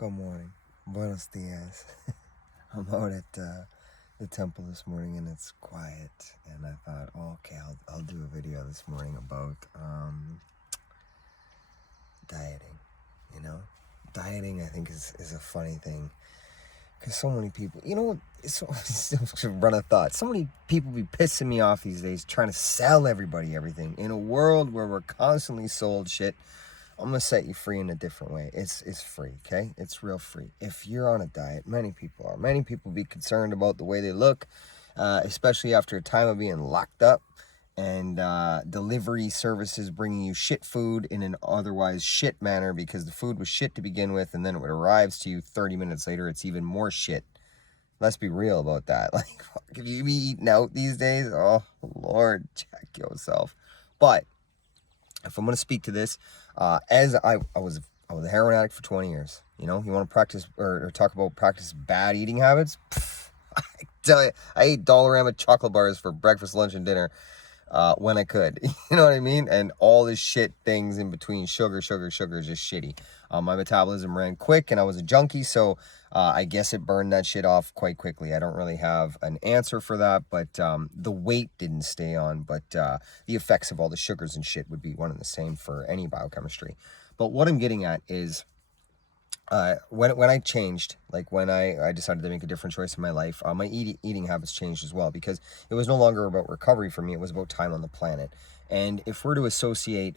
Good morning. Buenos dias. I'm out at the temple this morning and it's quiet. And I thought, oh, okay, I'll do a video this morning about dieting. You know, dieting I think is a funny thing because so many people, it's run of thought. So many people be pissing me off these days, trying to sell everybody everything in a world where we're constantly sold shit. I'm going to set you free in a different way. It's free, okay? It's real free. If you're on a diet, many people are. Many people be concerned about the way they look, especially after a time of being locked up and delivery services bringing you shit food in an otherwise shit manner because the food was shit to begin with, and then when it arrives to you 30 minutes later, it's even more shit. Let's be real about that. Like, if you be eating out these days, oh, Lord, check yourself. But if I'm going to speak to this, as I was a heroin addict for 20 years. You want to practice or talk about practice bad eating habits? I tell you, I ate Dollarama chocolate bars for breakfast, lunch, and dinner when I could. You know what I mean? And all this shit things in between. Sugar is just shitty. My metabolism ran quick and I was a junkie, so I guess it burned that shit off quite quickly. I don't really have an answer for that, but the weight didn't stay on, but the effects of all the sugars and shit would be one and the same for any biochemistry. But what I'm getting at is when I changed, like when I decided to make a different choice in my life, my eating habits changed as well, because it was no longer about recovery for me. It was about time on the planet. And if we're to associate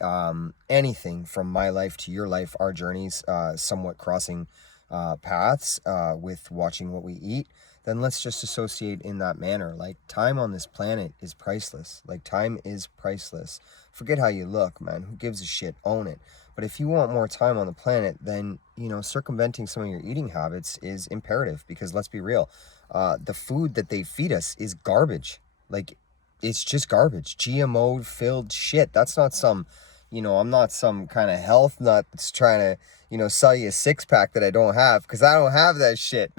anything from my life to your life, our journeys somewhat crossing paths with watching what we eat, then let's just associate in that manner. Like, time on this planet is priceless. Like, time is priceless. Forget how you look, man. Who gives a shit? Own it. But if you want more time on the planet, then, circumventing some of your eating habits is imperative, because let's be real. The food that they feed us is garbage. Like, it's just garbage. GMO filled shit. That's not some, I'm not some kind of health nut that's trying to, sell you a six pack that I don't have, because I don't have that shit.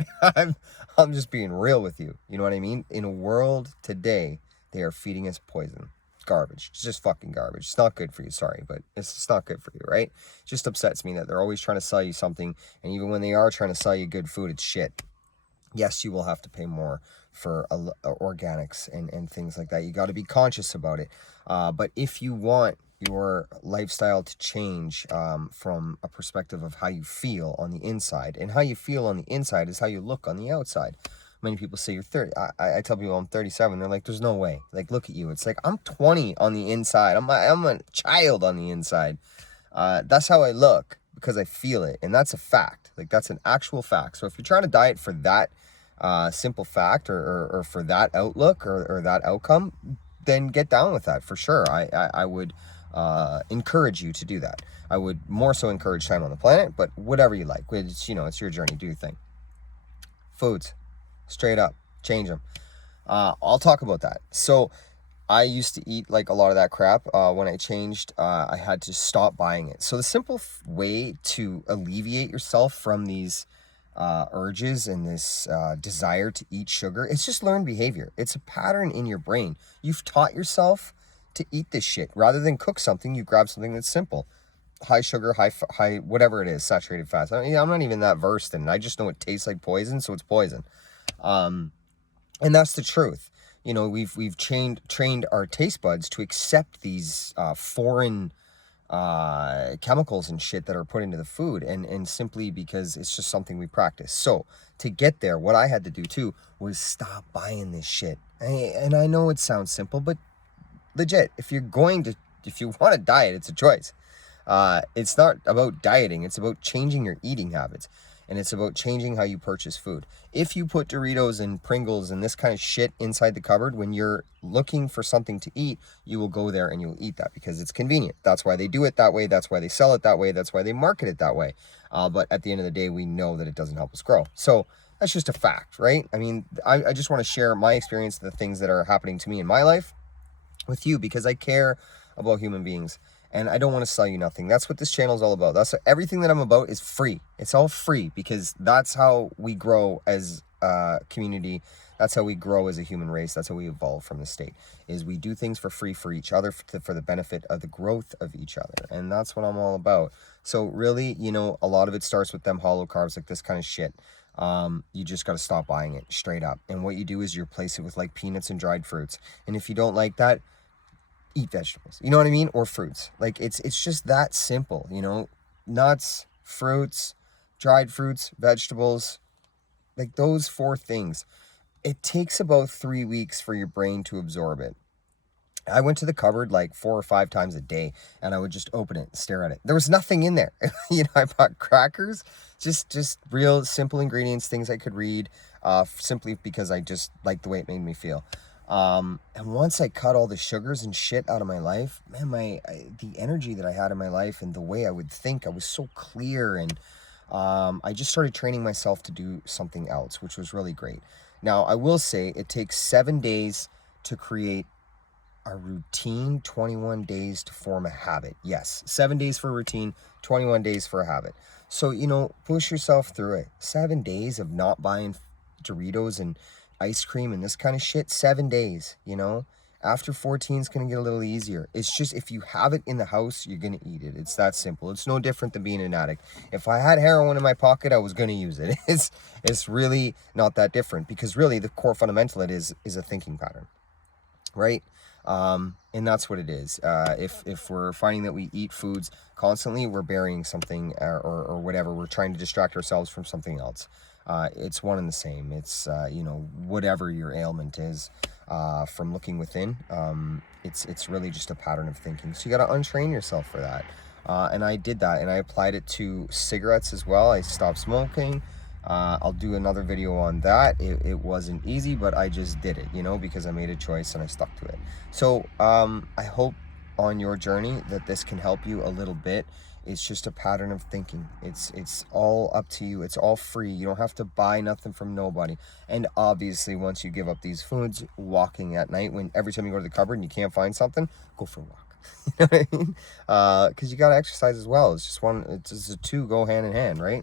I'm just being real with you. You know what I mean? In a world today, they are feeding us poison. Garbage. It's just fucking garbage. It's not good for you. Sorry, but it's just not good for you, right? It just upsets me that they're always trying to sell you something, and even when they are trying to sell you good food, it's shit. Yes, you will have to pay more for organics and things like that. You got to be conscious about it. But if you want your lifestyle to change from a perspective of how you feel on the inside, and how you feel on the inside is how you look on the outside. Many people say you're 30. I tell people I'm 37. They're like, there's no way. Like, look at you. It's like, I'm 20 on the inside. I'm a child on the inside. That's how I look, because I feel it. And that's a fact. Like, that's an actual fact. So if you're trying to diet for that simple fact, or for that outlook, or that outcome, then get down with that for sure. I would encourage you to do that. I would more so encourage time on the planet, but whatever you like. It's, it's your journey. Do your thing. Foods. Straight up, change them. I'll talk about that. So I used to eat like a lot of that crap. When I changed, I had to stop buying it. So the simple way to alleviate yourself from these urges and this desire to eat sugar, it's just learned behavior. It's a pattern in your brain. You've taught yourself to eat this shit. Rather than cook something, you grab something that's simple. High sugar, high whatever it is, saturated fats. I'm not even that versed in it. I just know it tastes like poison, so it's poison. And that's the truth. We've trained our taste buds to accept these foreign chemicals and shit that are put into the food, and simply because it's just something we practice. So to get there, what I had to do too was stop buying this shit. And I know it sounds simple, but legit, if you want to diet, it's a choice. It's not about dieting. It's about changing your eating habits. And it's about changing how you purchase food. If you put Doritos and Pringles and this kind of shit inside the cupboard when you're looking for something to eat, you will go there and you'll eat that because it's convenient. That's why they do it that way. That's why they sell it that way. That's why they market it that way. But at the end of the day, we know that it doesn't help us grow. So that's just a fact, right? I mean, I just want to share my experience, the things that are happening to me in my life with you, because I care about human beings. And I don't want to sell you nothing. That's what this channel is all about. That's what, everything that I'm about is free. It's all free because that's how we grow as a community. That's how we grow as a human race. That's how we evolve from the state, is we do things for free for each other, for the benefit of the growth of each other. And that's what I'm all about. So really, you know, a lot of it starts with them hollow carbs, like this kind of shit. You just got to stop buying it straight up. And what you do is you replace it with like peanuts and dried fruits. And if you don't like that, eat vegetables, you know what I mean? Or fruits. Like it's just that simple, you know, nuts, fruits, dried fruits, vegetables, like those 4 things. It takes about 3 weeks for your brain to absorb it. I went to the cupboard like 4 or 5 times a day, and I would just open it and stare at it. There was nothing in there. You know, I bought crackers, just real simple ingredients, things I could read, simply because I just liked the way it made me feel. And once I cut all the sugars and shit out of my life, man, the energy that I had in my life and the way I would think, I was so clear. And I just started training myself to do something else, which was really great. Now, I will say it takes 7 days to create a routine, 21 days to form a habit. Yes, 7 days for a routine, 21 days for a habit. So, you know, push yourself through it. 7 days of not buying Doritos and ice cream and this kind of shit, 7 days, you know. After 14, it's going to get a little easier. It's just, if you have it in the house, you're going to eat it. It's that simple. It's no different than being an addict. If I had heroin in my pocket, I was going to use it. It's really not that different, because really the core fundamental it is a thinking pattern, right? And that's what it is. If we're finding that we eat foods constantly, we're burying something or whatever. We're trying to distract ourselves from something else. It's one and the same. It's, you know, whatever your ailment is, from looking within, it's really just a pattern of thinking. So you got to untrain yourself for that. And I did that, and I applied it to cigarettes as well. I stopped smoking. I'll do another video on that. It wasn't easy, but I just did it, you know, because I made a choice and I stuck to it. So I hope on your journey that this can help you a little bit. It's just a pattern of thinking. It's all up to you. It's all free. You don't have to buy nothing from nobody. And obviously, once you give up these foods, walking at night, when every time you go to the cupboard and you can't find something, go for a walk. You know what I mean? Because you got to exercise as well. It's just the two go hand in hand, right?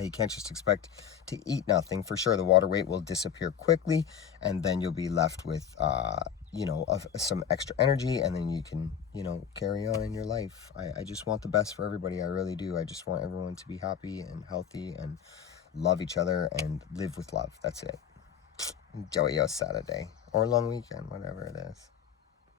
You can't just expect to eat nothing. For sure, the water weight will disappear quickly, and then you'll be left with, you know, some extra energy, and then you can, you know, carry on in your life. I just want the best for everybody. I really do. I just want everyone to be happy and healthy and love each other and live with love. That's it. Enjoy your Saturday or long weekend, whatever it is.